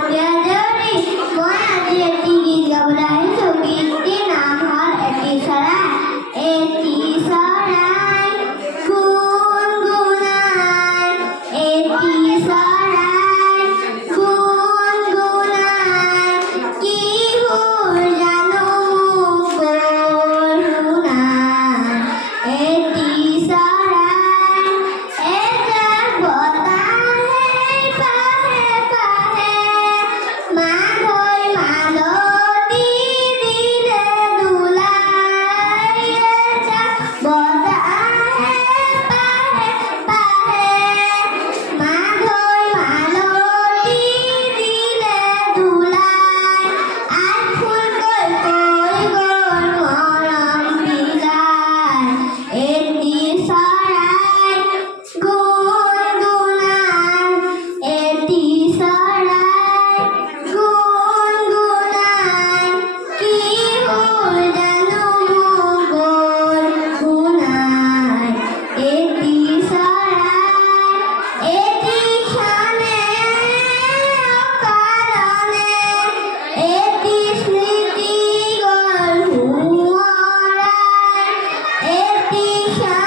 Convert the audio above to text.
together. Happy Halloween.